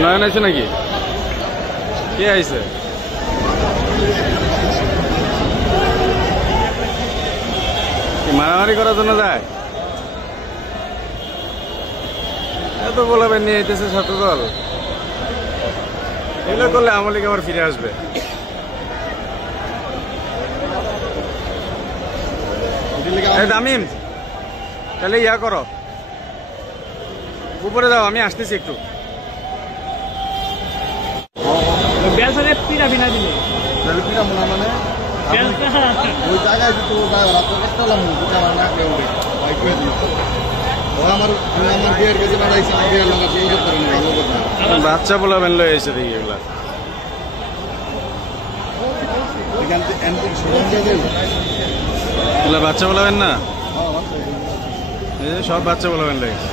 নয়ন আছে নাকি? কে আইছে? মারামারি করার জন্য যায়? এত বলাবেন নিয়ে যেতেছে ছাত্রদল, এগুলো করলে আওয়ামী লীগ আবার ফিরে আসবে। তামিম, তাহলে ইয়া করো, উপরে যাও, আমি আসতেছি একটু। মানে ওই জায়গায় বাচ্চা বলাবেন লয়ে এসে দেখি এগুলা বাচ্চা বলাবেন না, সব বাচ্চা বলাবেন লেগেছে।